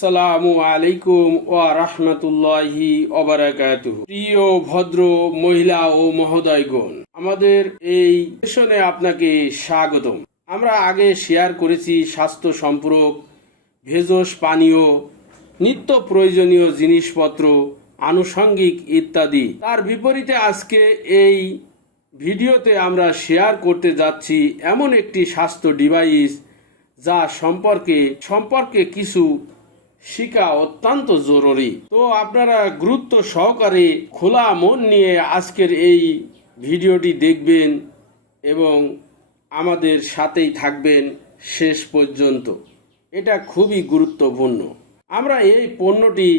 আসসালামু আলাইকুম ওয়া রাহমাতুল্লাহি ওবারাকাতুহ প্রিয় ভদ্র মহিলা ও মহোদয়গণ, আমাদের এই সেশনে আপনাকে স্বাগতম। আমরা আগে শেয়ার করেছি স্বাস্থ্য সম্পর্ক, ভেষজ পানীয়, নিত্য প্রয়োজনীয় জিনিসপত্র, আনুষঙ্গিক ইত্যাদি। তার বিপরীতে আজকে এই ভিডিওতে আমরা শেয়ার করতে যাচ্ছি এমন একটি স্বাস্থ্য ডিভাইস যা সম্পর্কে সম্পর্কে কিছু শিখা অত্যন্ত জরুরি। তো আপনারা গুরুত্ব সহকারে খোলা মন নিয়ে আজকের এই ভিডিওটি দেখবেন এবং আমাদের সাথেই থাকবেন শেষ পর্যন্ত। এটা খুবই গুরুত্বপূর্ণ। আমরা এই পণ্যটি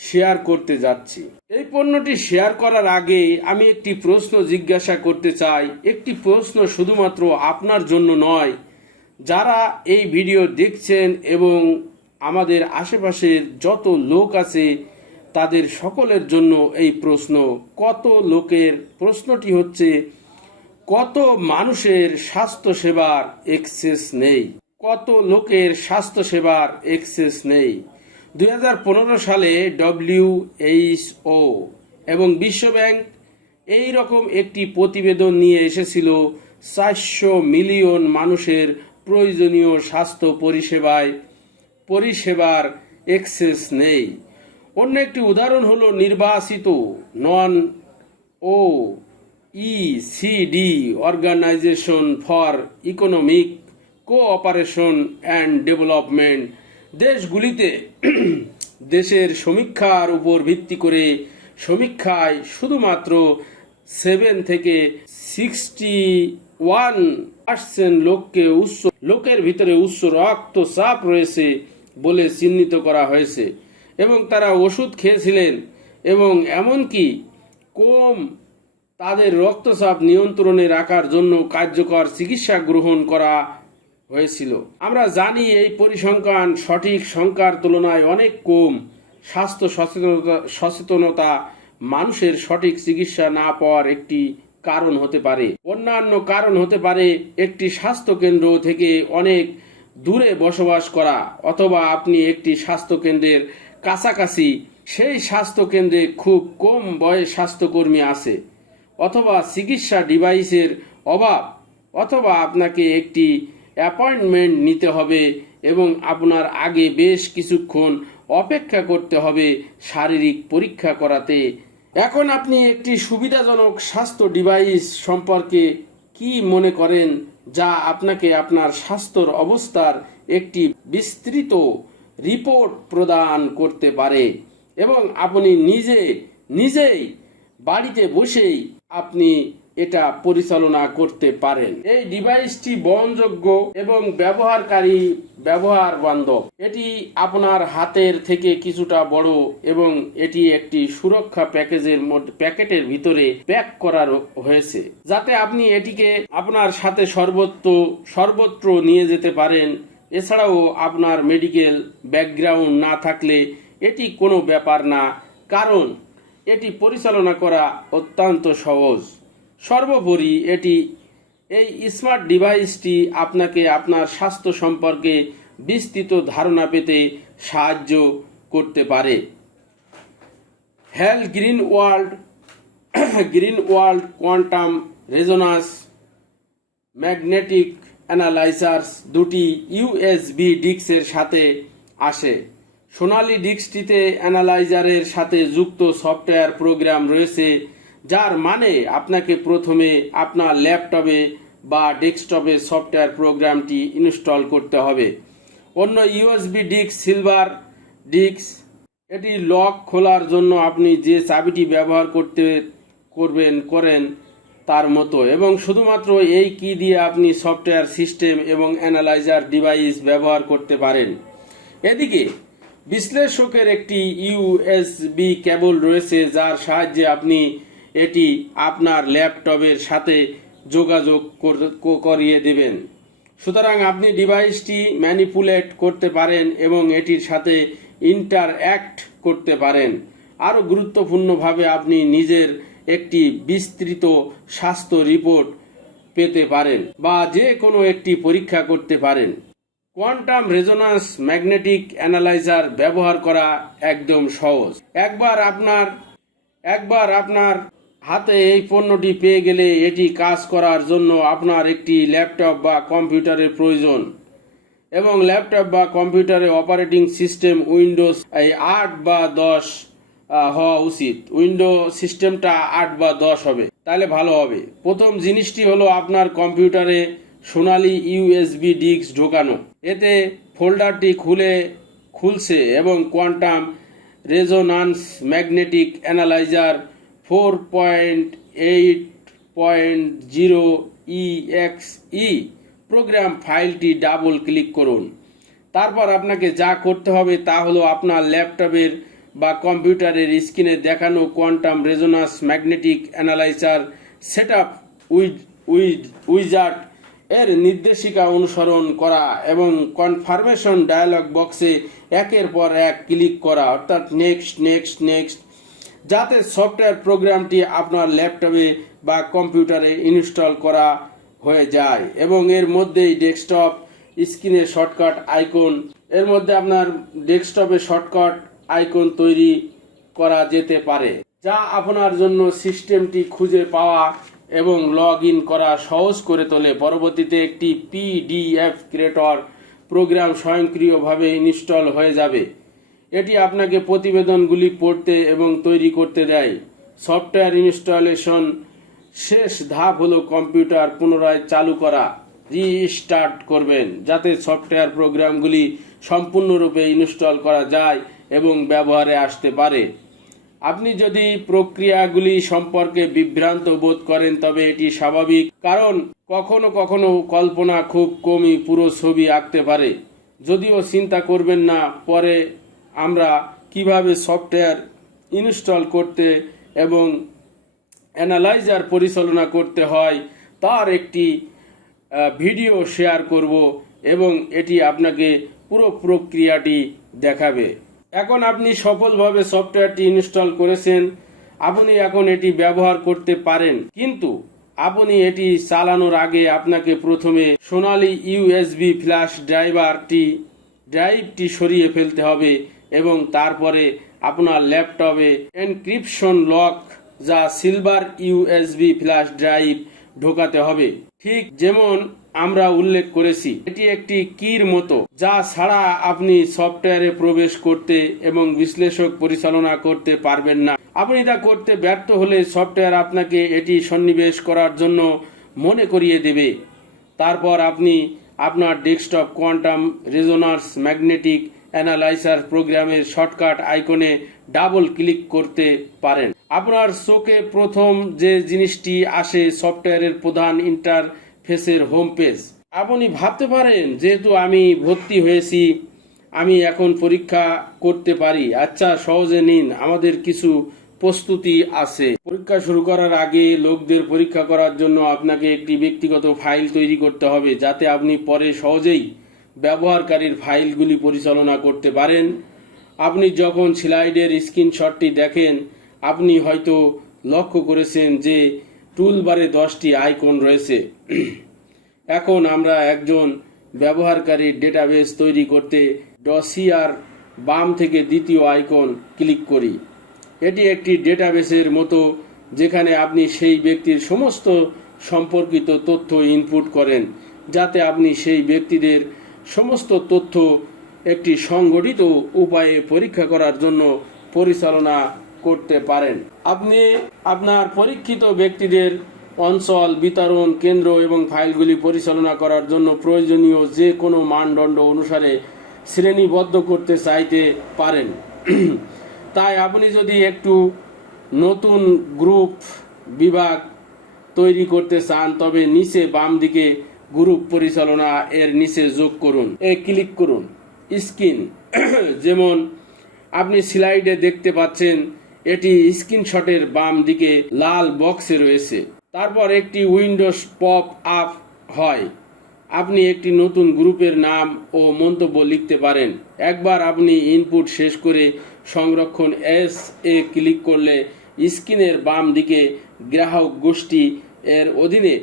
শেয়ার করতে যাচ্ছি। এই পণ্যটি শেয়ার করার আগে আমি একটি প্রশ্ন জিজ্ঞাসা করতে চাই। একটি প্রশ্ন শুধুমাত্র আপনার জন্য নয়, যারা এই ভিডিও দেখছেন এবং আমাদের আশেপাশের যত লোক আছে, তাদের সকলের জন্য এই প্রশ্ন, কত লোকের প্রশ্নটি হচ্ছে, কত মানুষের স্বাস্থ্য সেবার এক্সেস নেই? কত লোকের স্বাস্থ্য সেবার এক্সেস নেই? দু হাজার পনেরো সালে ডব্লিউএইচও এবং বিশ্বব্যাংক এই রকম একটি প্রতিবেদন নিয়ে এসেছিল, চারশো মিলিয়ন মানুষের প্রয়োজনীয় স্বাস্থ্য পরিষেবায় পরিষেবার এক্সেস নেই। অন্য একটি উদাহরণ হলো নির্বাচিত non OECD organisation for economic cooperation and development দেশগুলিতে দেশের সমীক্ষার উপর ভিত্তি করে সমীক্ষায় শুধুমাত্র সেভেন থেকে সিক্সটি ওয়ান পার্সেন্ট লোককে উচ্চ লোকের ভিতরে উচ্চ রক্তচাপ রয়েছে। বলে চিহ্নিত করা হয়েছে। এবং তারা ওষুধ খেয়েছিলেন এবং এমনকি কম তাদের রক্তচাপ নিয়ন্ত্রণে রাখার জন্য কার্যকর চিকিৎসা গ্রহণ করা হয়েছিল। আমরা জানি এই পরিসংখ্যান সঠিক সংখ্যার তুলনায় অনেক কম। স্বাস্থ্য সচেতনতা সচেতনতা মানুষের সঠিক চিকিৎসা না পাওয়ার একটি কারণ হতে পারে। অন্যান্য কারণ হতে পারে একটি স্বাস্থ্য কেন্দ্র থেকে অনেক দূরে বসবাস করা অথবা আপনি একটি স্বাস্থ্য কেন্দ্রের কাছাকাছি, সেই স্বাস্থ্য কেন্দ্রে খুব কম বয়স স্বাস্থ্যকর্মী আছে। অথবা চিকিৎসা ডিভাইসের অভাব, অথবা আপনাকে একটি অ্যাপয়েন্টমেন্ট নিতে হবে এবং আপনার আগে বেশ কিছুক্ষণ অপেক্ষা করতে হবে শারীরিক পরীক্ষা করাতে। এখন আপনি একটি সুবিধাজনক স্বাস্থ্য ডিভাইস সম্পর্কে কি মনে করেন? যা আপনাকে আপনার স্বাস্থ্যর অবস্থার একটি বিস্তৃত রিপোর্ট প্রদান করতে পারে এবং আপনি নিজে, নিজেই বাড়িতে বসেই আপনি এটা পরিচালনা করতে পারেন। এই ডিভাইসটি বহনযোগ্য এবং ব্যবহারকারী ব্যবহার বান্ধব। এটি আপনার হাতের থেকে কিছুটা বড় এবং এটি একটি সুরক্ষা প্যাকেজের প্যাকেটের ভিতরে প্যাক করা হয়েছে। যাতে আপনি এটিকে আপনার সাথে সর্বত্র সর্বত্র নিয়ে যেতে পারেন। এছাড়াও আপনার মেডিকেল ব্যাকগ্রাউন্ড না থাকলে এটি কোনো ব্যাপার না, কারণ এটি পরিচালনা করা অত্যন্ত সহজ। সর্বোপরি এটি এই স্মার্ট ডিভাইসটি আপনাকে আপনার স্বাস্থ্য সম্পর্কে বিস্তৃত ধারণা পেতে সাহায্য করতে পারে। হেল green world green world quantum resonance magnetic analysers দুটি ইউএসবি ডিস্কের সাথে আসে। সোনালি ডিস্কটিতে অ্যানালাইজারের সাথে যুক্ত সফটওয়্যার প্রোগ্রাম রয়েছে যার মানে আপনাকে প্রথমে আপনার ল্যাপটপে বা ডেস্কটপে সফটওয়্যার প্রোগ্রামটি ইনস্টল করতে হবে। অন্য ইউএসবি ডিস্ক, সিলভার ডিস্ক, এটি লক খোলার জন্য আপনি যে চাবিটি ব্যবহার করতে করবেন, করেন তার মতো। এবং শুধুমাত্র এই কি দিয়ে আপনি সফটওয়্যার সিস্টেম এবং অ্যানালাইজার ডিভাইস ব্যবহার করতে পারেন। এদিকে বিশ্লেষকের একটি ইউএসবি কেবল রয়েছে, যার সাহায্যে আপনি এটি আপনার ল্যাপটপের সাথে যোগাযোগ করিয়ে দেবেন। সুতরাং আপনি ডিভাইসটি ম্যানিপুলেট করতে পারেন এবং এটির সাথে ইন্টারঅ্যাক্ট করতে পারেন। আরও গুরুত্বপূর্ণভাবে আপনি নিজের একটি বিস্তৃত স্বাস্থ্য রিপোর্ট পেতে পারেন বা যে কোনো একটি পরীক্ষা করতে পারেন। কোয়ান্টাম রেজোনান্স ম্যাগনেটিক অ্যানালাইজার ব্যবহার করা একদম সহজ। একবার আপনার একবার আপনার হাতে এই পণ্যটি পেয়ে গেলে এটি কাজ করার জন্য আপনার একটি ল্যাপটপ বা কম্পিউটারের প্রয়োজন। এবং ল্যাপটপ বা কম্পিউটারে অপারেটিং সিস্টেম উইন্ডোজ এই আট বা দশ হওয়া উচিত। উইন্ডো সিস্টেমটা আট বা দশ হবে, তাহলে ভালো হবে। প্রথম জিনিসটি হলো আপনার কম্পিউটারে সোনালি ইউএসবি ডিস্ক ঢোকানো। এতে ফোল্ডারটি খুলে, খুলছে এবং quantum resonance magnetic analyser four point eight point zero EXE program ফাইলটি ডাবল ক্লিক করুন। তারপর আপনাকে যা করতে হবে তা হলো আপনার ল্যাপটপের বা কম্পিউটারের স্ক্রিনে দেখানো quantum resonance magnetic analyser set up wiz wiz wizard এর নির্দেশিকা অনুসরণ করা এবং কনফার্মেশন ডায়ালগ বক্সে একের পর এক ক্লিক করা। অর্থাৎ নেক্সট নেক্সট নেক্সট যাতে সফটওয়্যার প্রোগ্রামটি আপনার ল্যাপটপে বা কম্পিউটারে ইনস্টল করা হয়ে যায়। এবং এর মধ্যেই ডেস্কটপ, স্ক্রিনে শর্টকাট আইকন, এর মধ্যে আপনার ডেস্কটপে শর্টকাট আইকন তৈরি করা যেতে পারে, যা আপনার জন্য সিস্টেমটি খুঁজে পাওয়া এবং লগ ইন করা সহজ করে তোলে। পরবর্তীতে একটি পিডিএফ ক্রিয়েটর প্রোগ্রাম স্বয়ংক্রিয়ভাবে ইনস্টল হয়ে যাবে। এটি আপনাকে প্রতিবেদনগুলি পড়তে এবং তৈরি করতে দেয়। সফটওয়্যার ইনস্টলেশন শেষ ধাপ হলো কম্পিউটার পুনরায় চালু করা, রিস্টার্ট করবেন, যাতে সফটওয়্যার প্রোগ্রামগুলি সম্পূর্ণরূপে ইনস্টল করা যায় এবং ব্যবহারে আসতে পারে। আপনি যদি প্রক্রিয়াগুলি সম্পর্কে বিভ্রান্ত বোধ করেন, তবে এটি স্বাভাবিক, কারণ কখনো কখনো কল্পনা খুব কমই পুরো ছবি আঁকতে পারে। যদিও চিন্তা করবেন না, পরে আমরা কীভাবে সফটওয়্যার ইনস্টল করতে এবং অ্যানালাইজার পরিচালনা করতে হয়, তার একটি ভিডিও শেয়ার করব এবং এটি আপনাকে পুরো প্রক্রিয়াটি দেখাবে। এখন আপনি সফলভাবে সফটওয়্যারটি ইনস্টল করেছেন, আপনি এখন এটি ব্যবহার করতে পারেন। কিন্তু আপনি এটি চালানোর আগে আপনাকে প্রথমে সোনালি ইউএসবি ফ্ল্যাশ ড্রাইভারটি, ড্রাইভটি সরিয়ে ফেলতে হবে। এবং তারপরে আপনার ল্যাপটপে এনক্রিপশন লক যা সিলভার ইউএসবি ফ্ল্যাশ ড্রাইভ ঢোকাতে হবে। ঠিক যেমন আমরা উল্লেখ করেছি, এটি একটি কির মতো, যা ছাড়া আপনি সফটওয়্যারে প্রবেশ করতে এবং বিশ্লেষক পরিচালনা করতে পারবেন না। আপনি তা করতে ব্যর্থ হলে সফটওয়্যার আপনাকে এটি সন্নিবেশ করার জন্য মনে করিয়ে দেবে। তারপর আপনি আপনার desktop quantum resonance magnetic analyser প্রোগ্রামের শর্টকাট আইকনে ডাবল ক্লিক করতে পারেন। আপনার চোখে প্রথম যে জিনিসটি আসে সফটওয়্যারের প্রধান ইন্টারফেসের হোম পেজ আপনি ভাবতে পারেন, যেহেতু আমি ভর্তি হয়েছি, আমি এখন পরীক্ষা করতে পারি। আচ্ছা সহজে নিন, আমাদের কিছু প্রস্তুতি আছে। পরীক্ষা শুরু করার আগে লোকদের পরীক্ষা করার জন্য আপনাকে একটি ব্যক্তিগত ফাইল তৈরি করতে হবে, যাতে আপনি পরে সহজেই ব্যবহারকারীর ফাইলগুলি পরিচালনা করতে পারেন। আপনি যখন স্লাইডের স্ক্রিনশটটি দেখেন, আপনি হয়তো লক্ষ্য করেছেন যে টুলবারে দশটি আইকন রয়েছে। এখন আমরা একজন ব্যবহারকারীর ডেটাবেস তৈরি করতে ডসিয়ার বাম থেকে দ্বিতীয় আইকন ক্লিক করি। এটি একটি ডেটাবেসের মতো, যেখানে আপনি সেই ব্যক্তির সমস্ত সম্পর্কিত তথ্য ইনপুট করেন, যাতে আপনি সেই ব্যক্তিদের সমস্ত তথ্য একটি সংগঠিত উপায়ে পরীক্ষা করার জন্য পরিচালনা করতে পারেন। আপনি আপনার পরীক্ষিত ব্যক্তিদের অঞ্চল, বিতরণ কেন্দ্র এবং ফাইলগুলি পরিচালনা করার জন্য প্রয়োজনীয় যে কোনো মানদণ্ড অনুসারে শ্রেণীবদ্ধ করতে চাইতে পারেন। তাই আপনি যদি একটু নতুন গ্রুপ বিভাগ তৈরি করতে চান, তবে নিচে বাম দিকে গ্রুপ পরিচালনা এর নিচে যোগ করুন। এ ক্লিক করুন। স্ক্রিন। যেমন আপনি স্লাইডে দেখতে পাচ্ছেন, এটি স্ক্রিনশটের বাম দিকে লাল বক্সে রয়েছে। তারপর একটি উইন্ডোজ পপ আপ হয়। আপনি একটি নতুন গ্রুপের নাম ও মন্তব্য লিখতে পারেন। একবার আপনি ইনপুট শেষ করে সংরক্ষণ এস এ ক্লিক করলে স্ক্রিনের বাম দিকে গ্রাহক গোষ্ঠী এর অধীনে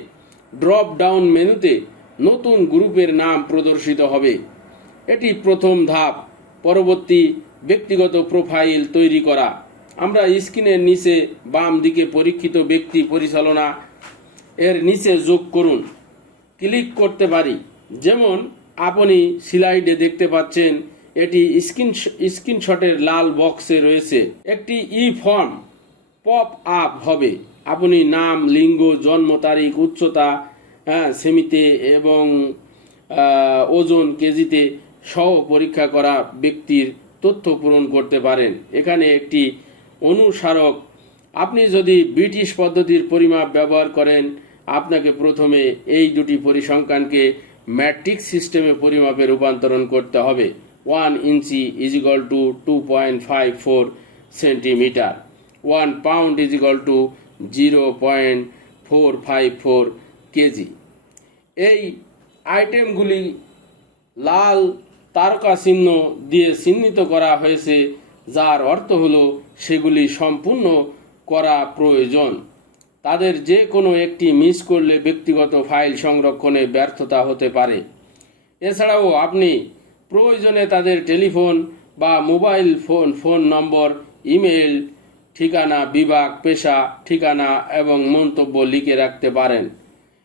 ড্রপ ডাউন মেনুতে নতুন গ্রুপের নাম প্রদর্শিত হবে। এটি প্রথম ধাপ। পরবর্তী ব্যক্তিগত প্রোফাইল তৈরি করা। আমরা স্ক্রিনের নিচে বাম দিকে পরীক্ষিত ব্যক্তি পরিচালনা এর নিচে যোগ করুন। ক্লিক করতে পারি। যেমন আপনি স্লাইডে দেখতে পাচ্ছেন, এটি স্ক্রিন, স্ক্রিনশটের লাল বক্সে রয়েছে। একটি ই ফর্ম পপ আপ হবে। আপনি নাম লিঙ্গ জন্ম তারিখ উচ্চতা হ্যাঁ সেমিতে এবং ওজন, কেজিতে সহ পরীক্ষা করা ব্যক্তির তথ্য পূরণ করতে পারেন। এখানে একটি অনুসারক, আপনি যদি ব্রিটিশ পদ্ধতির পরিমাপ ব্যবহার করেন, আপনাকে প্রথমে এই দুটি পরিসংখ্যানকে ম্যাট্রিক সিস্টেমে পরিমাপে রূপান্তরণ করতে হবে। One inch equal to two point five four centimetre one pound equal to zero point four five four KG. এই আইটেমগুলি লাল তারকা চিহ্ন দিয়ে চিহ্নিত করা হয়েছে, যার অর্থ হলো সেগুলি সম্পূর্ণ করা প্রয়োজন। তাদের যে কোনো একটি মিস করলে ব্যক্তিগত ফাইল সংরক্ষণে ব্যর্থতা হতে পারে। এছাড়াও আপনি প্রয়োজনে তাদের টেলিফোন বা mobile phone phone number email ঠিকানা, বিভাগ, পেশা, ঠিকানা এবং মন্তব্য লিখে রাখতে পারেন।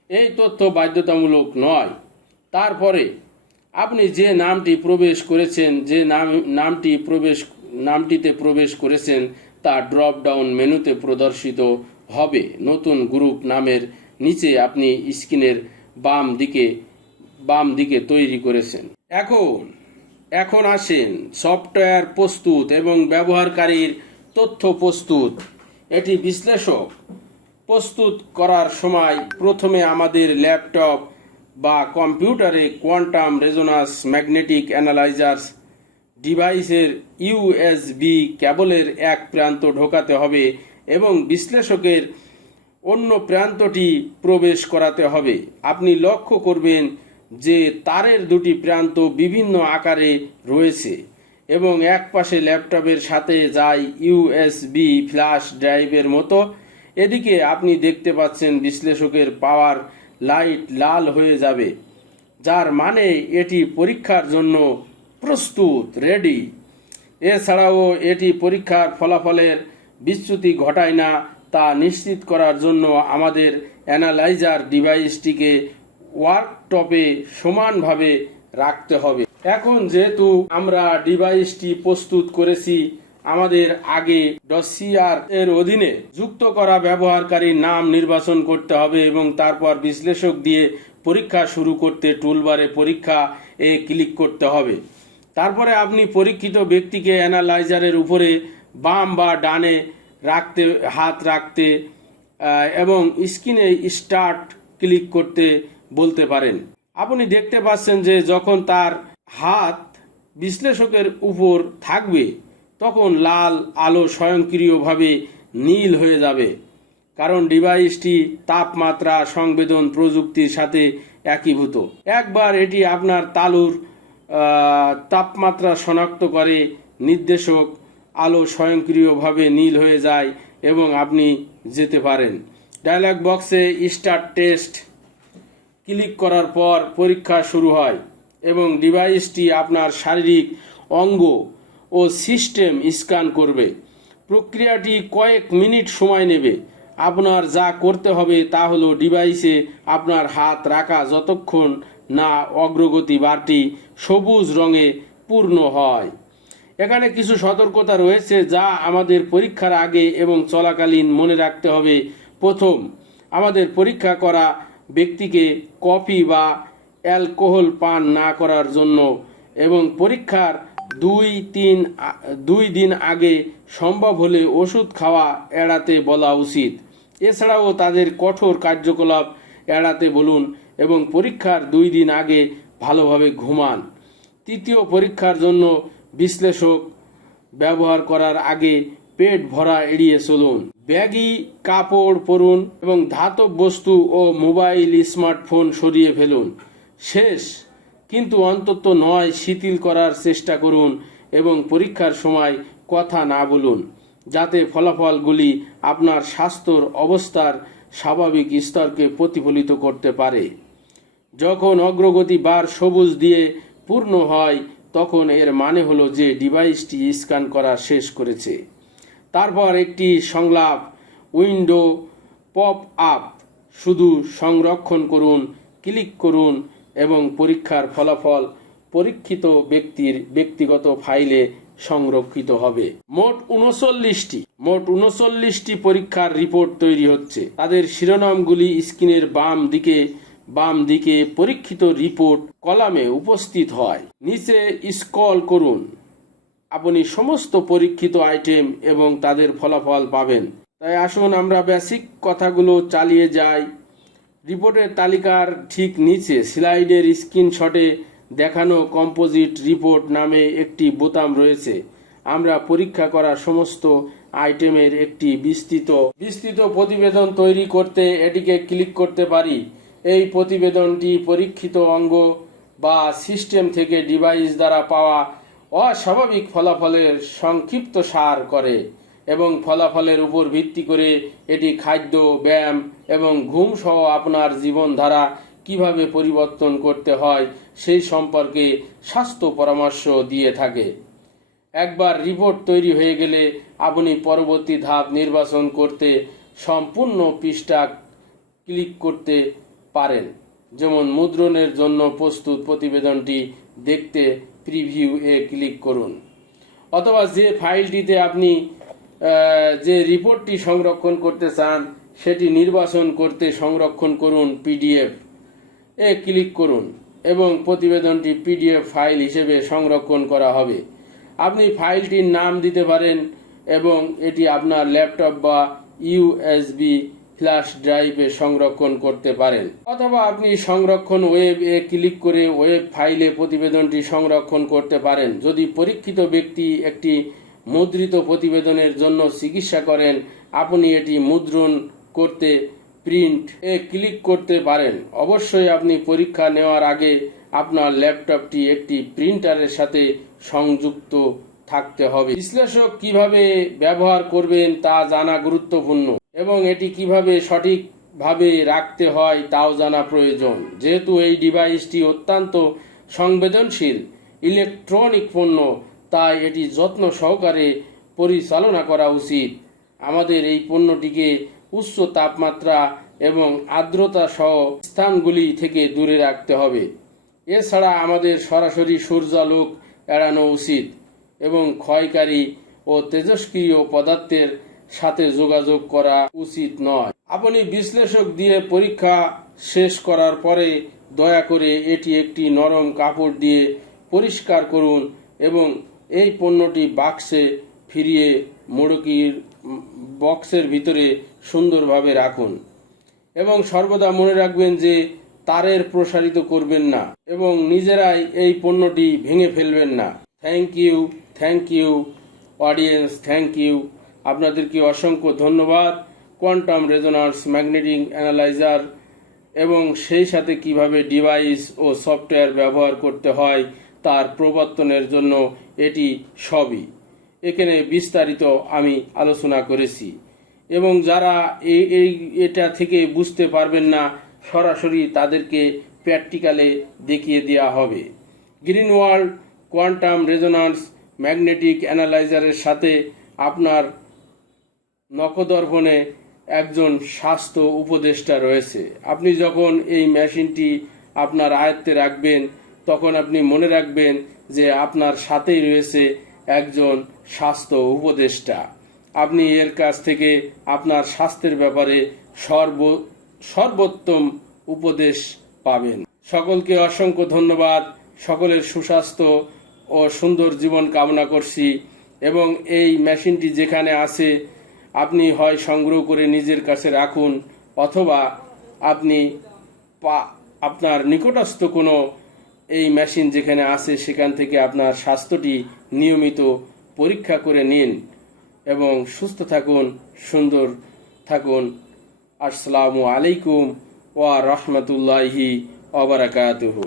এই তথ্য বাধ্যতামূলক নয়। তারপরে, আপনি যে নামটি প্রবেশ করেছেন, যে নাম, নামটি প্রবেশ, নামটিতে প্রবেশ করেছেন, তা ড্রপ ডাউন মেনুতে প্রদর্শিত হবে। নতুন গ্রুপ নামের নিচে আপনি স্ক্রিনের বাম দিকে বাম দিকে তৈরি করেছেন। এখন এখন আসেন। সফটওয়্যার প্রস্তুত এবং ব্যবহারকারীর তথ্য প্রস্তুত। এটি বিশ্লেষক। প্রস্তুত করার সময় প্রথমে আমাদের ল্যাপটপ বা কম্পিউটারে কোয়ান্টাম রেজোনাস ম্যাগনেটিক অ্যানালাইজার্স ডিভাইসের ইউএসবি কেবলের এক প্রান্ত ঢোকাতে হবে এবং বিশ্লেষকের অন্য প্রান্তটি প্রবেশ করাতে হবে। আপনি লক্ষ্য করবেন যে তারের দুটি প্রান্ত বিভিন্ন আকারে রয়েছে। এবং এক পাশে ল্যাপটপের সাথে যায় ইউএসবি ফ্ল্যাশ ড্রাইভের মতো। এদিকে আপনি দেখতে পাচ্ছেন বিশ্লেষকের পাওয়ার লাইট লাল হয়ে যাবে, যার মানে এটি পরীক্ষার জন্য প্রস্তুত, রেডি। এছাড়াও এটি পরীক্ষার ফলাফলের বিচ্যুতি ঘটায় না, তা নিশ্চিত করার জন্য আমাদের অ্যানালাইজার ডিভাইসটিকে ওয়ার্কটপে সমানভাবে রাখতে হবে। এখন যেহেতু আমরা ডিভাইসটি প্রস্তুত করেছি, আমাদের আগে ডসিআর এর অধীনে যুক্ত করা ব্যবহারকারীর নাম নির্বাচন করতে হবে এবং তারপর বিশ্লেষক দিয়ে পরীক্ষা শুরু করতে টুলবারে পরীক্ষা এ ক্লিক করতে হবে। তারপরে আপনি পরীক্ষিত ব্যক্তিকে অ্যানালাইজারের উপরে বাম বা ডানে রাখতে, হাত রাখতে এবং স্ক্রিনে স্টার্ট ক্লিক করতে বলতে পারেন। আপনি দেখতে পাচ্ছেন যে যখন তার হাত বিশ্লেষকের উপর থাকবে, তখন লাল আলো স্বয়ংক্রিয়ভাবে নীল হয়ে যাবে। কারণ ডিভাইসটি তাপমাত্রা সংবেদন প্রযুক্তির সাথে একীভূত। একবার এটি আপনার তালুর তাপমাত্রা শনাক্ত করে নির্দেশক আলো স্বয়ংক্রিয়ভাবে নীল হয়ে যায় এবং আপনি যেতে পারেন। ডায়ালগ বক্সে স্টার্ট টেস্ট ক্লিক করার পর পরীক্ষা শুরু হয়। এবং ডিভাইসটি আপনার শারীরিক অঙ্গ ও সিস্টেম স্ক্যান করবে। প্রক্রিয়াটি কয়েক মিনিট সময় নেবে। আপনার যা করতে হবে তা হলো ডিভাইসে আপনার হাত রাখা যতক্ষণ না অগ্রগতি বারটি সবুজ রঙে পূর্ণ হয়। এখানে কিছু সতর্কতা রয়েছে যা আমাদের পরীক্ষার আগে এবং চলাকালীন মনে রাখতে হবে। প্রথম, আমাদের পরীক্ষা করা ব্যক্তিকে কফি বা অ্যালকোহল পান না করার জন্য এবং পরীক্ষার দুই তিন, দুই দিন আগে সম্ভব হলে ওষুধ খাওয়া এড়াতে বলা উচিত। এছাড়াও তাদের কঠোর কার্যকলাপ এড়াতে বলুন এবং পরীক্ষার দুই দিন আগে ভালোভাবে ঘুমান। তৃতীয় পরীক্ষার জন্য বিশ্লেষক ব্যবহার করার আগে পেট ভরা এড়িয়ে চলুন। ব্যাগি, কাপড় পরুন এবং ধাতব বস্তু ও মোবাইল, স্মার্টফোন সরিয়ে ফেলুন। শেষ। কিন্তু অন্তত নয়, শিথিল করার চেষ্টা করুন এবং পরীক্ষার সময় কথা না বলুন, যাতে ফলাফলগুলি আপনার স্বাস্থ্যর অবস্থার স্বাভাবিক স্তরকে প্রতিফলিত করতে পারে। যখন অগ্রগতি বার সবুজ দিয়ে পূর্ণ হয়, তখন এর মানে হলো যে ডিভাইসটি স্ক্যান করা শেষ করেছে। তারপর একটি সংলাপ, উইন্ডো পপ আপ। শুধু সংরক্ষণ করুন, ক্লিক করুন এবং পরীক্ষার ফলাফল পরীক্ষিত ব্যক্তির ব্যক্তিগত ফাইলে সংরক্ষিত হবে। মোট উনচল্লিশটি মোট উনচল্লিশটি পরীক্ষার রিপোর্ট তৈরি হচ্ছে। তাদের শিরোনামগুলি স্ক্রিনের বাম দিকে বাম দিকে পরীক্ষিত রিপোর্ট কলামে উপস্থিত হয়। নিচে স্কল করুন। আপনি সমস্ত পরীক্ষিত আইটেম এবং তাদের ফলাফল পাবেন। তাই আসুন আমরা বেসিক কথাগুলো চালিয়ে যাই। রিপোর্টের তালিকার ঠিক নিচে স্লাইডের স্ক্রিনশটে দেখানো কম্পোজিট রিপোর্ট নামে একটি বোতাম রয়েছে। আমরা পরীক্ষা করা সমস্ত আইটেমের একটি বিস্তৃত বিস্তৃত প্রতিবেদন তৈরি করতে এটিকে ক্লিক করতে পারি। এই প্রতিবেদনটি পরীক্ষিত অঙ্গ বা সিস্টেম থেকে ডিভাইস দ্বারা পাওয়া অস্বাভাবিক ফলাফলের সংক্ষিপ্ত সার করে। এবং ফলাফলের উপর ভিত্তি করে এটি খাদ্য, ব্যায়াম এবং ঘুম সহ আপনার জীবনধারা কীভাবে পরিবর্তন করতে হয় সেই সম্পর্কে স্বাস্থ্য পরামর্শ দিয়ে থাকে। একবার রিপোর্ট তৈরি হয়ে গেলে আপনি পরবর্তী ধাপ নির্বাচন করতে সম্পূর্ণ পৃষ্ঠা ক্লিক করতে পারেন। যেমন মুদ্রণের জন্য প্রস্তুত প্রতিবেদনটি দেখতে প্রিভিউ এ ক্লিক করুন। অথবা যে ফাইলটিতে আপনি যে রিপোর্টটি সংরক্ষণ করতে চান, সেটি নির্বাচন করতে সংরক্ষণ করুন পিডিএফ এ ক্লিক করুন এবং প্রতিবেদনটি পিডিএফ ফাইল হিসেবে সংরক্ষণ করা হবে। আপনি ফাইলটির নাম দিতে পারেন এবং এটি আপনার ল্যাপটপ বা ইউএসবি ফ্ল্যাশ ড্রাইভে সংরক্ষণ করতে পারেন। অথবা আপনি সংরক্ষণ ওয়েব এ ক্লিক করে ওয়েব ফাইলে প্রতিবেদনটি সংরক্ষণ করতে পারেন। যদি পরীক্ষিত ব্যক্তি একটি মুদ্রিত প্রতিবেদনের জন্য চিকিৎসা করেন। আপনি এটি মুদ্রণ করতে প্রিন্ট এ ক্লিক করতে পারেন। অবশ্যই আপনি পরীক্ষা নেওয়ার আগে আপনার ল্যাপটপটি একটি প্রিন্টারের সাথে সংযুক্ত থাকতে হবে। বিশ্লেষক কীভাবে ব্যবহার করবেন তা জানা গুরুত্বপূর্ণ এবং এটি কীভাবে সঠিকভাবে রাখতে হয় তাও জানা প্রয়োজন। যেহেতু এই ডিভাইসটি অত্যন্ত সংবেদনশীল ইলেকট্রনিক পণ্য তাই এটি যত্ন সহকারে পরিচালনা করা উচিত। আমাদের এই পণ্যটিকে উচ্চ তাপমাত্রা এবং আর্দ্রতা সহ স্থানগুলি থেকে দূরে রাখতে হবে। এছাড়া আমাদের সরাসরি সূর্যালোক এড়ানো উচিত এবং ক্ষয়কারী ও তেজস্ক্রিয় পদার্থের সাথে যোগাযোগ করা উচিত নয়। আপনি বিশ্লেষক দিয়ে পরীক্ষা শেষ করার পরে দয়া করে এটি একটি নরম কাপড় দিয়ে পরিষ্কার করুন এবং এই পণ্যটি বাক্সে ফিরিয়ে মোড়কির বক্সের ভিতরে সুন্দরভাবে রাখুন এবং সর্বদা মনে রাখবেন যে তারের প্রসারিত করবেন না এবং নিজেরাই এই পণ্যটি ভেঙে ফেলবেন না। Thank you thank you audience thank you আপনাদেরকে অসংখ্য ধন্যবাদ। কোয়ান্টাম রেজোনান্স ম্যাগনেটিক অ্যানালাইজার এবং সেই সাথে কীভাবে ডিভাইস ও সফটওয়্যার ব্যবহার করতে হয় তার প্রবর্তনের জন্য এটি সবই। এখানে বিস্তারিত আমি আলোচনা করেছি। এবং যারা এই এটা থেকে বুঝতে পারবেন না, সরাসরি তাদেরকে প্র্যাকটিক্যালে দেখিয়ে দেওয়া হবে। Green world quantum resonance magnetic অ্যানালাইজারের সাথে আপনার নখদর্পণে একজন স্বাস্থ্য উপদেষ্টা রয়েছে। আপনি যখন এই মেশিনটি আপনার আয়ত্তে রাখবেন তখন আপনি মনে রাখবেন যে আপনার সাথেই রয়েছে একজন স্বাস্থ্য উপদেষ্টা। আপনি এর কাছ থেকে আপনার স্বাস্থ্যের ব্যাপারে সর্ব, সর্বোত্তম উপদেশ পাবেন। সকলকে অসংখ্য ধন্যবাদ। সকলের সুস্বাস্থ্য ও সুন্দর জীবন কামনা করছি এবং এই মেশিনটি যেখানে আছে, আপনি হয় সংগ্রহ করে নিজের কাছে রাখুন অথবা আপনি আপনার নিকটস্থ কোনো এই মেশিন যেখানে আছে, সেখান থেকে আপনার স্বাস্থ্যটি নিয়মিত পরীক্ষা করে নিন এবং সুস্থ থাকুন, সুন্দর থাকুন। আসসালামু আলাইকুম ওয়া রহমতুল্লাহি ওবরাকাতুহু